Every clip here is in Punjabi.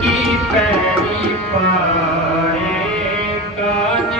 ਕੀ ਪੈਰੀ ਪਾਏ ਕਾਜ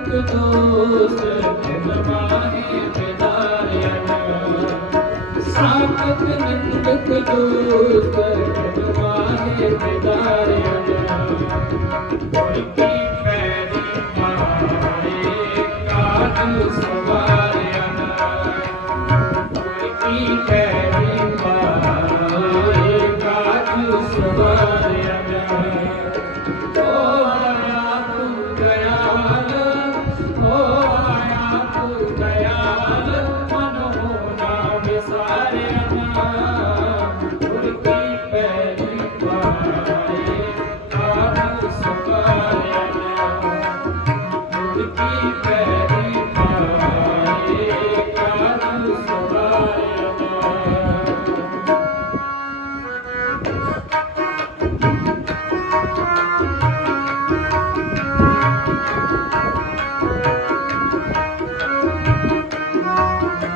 ਇੱਕ ਦੋਸਤ ਮਹਿਮਾਨੇ ਪਿਦਾਰਿਆਂ ਸਾਖਤ ਨੰਦਕ ਦੋਸਤ ਮਹਿਮਾਨੇ ਪਿਦਾਰਿਆਂ ਕੋਈ ਕੀ ਪੈਰੀ ਮਾਰੇ ਕਾਨ ਸਵਾਰਿਆਂ ਕੋਈ ਕੀ ਪੈਰੀ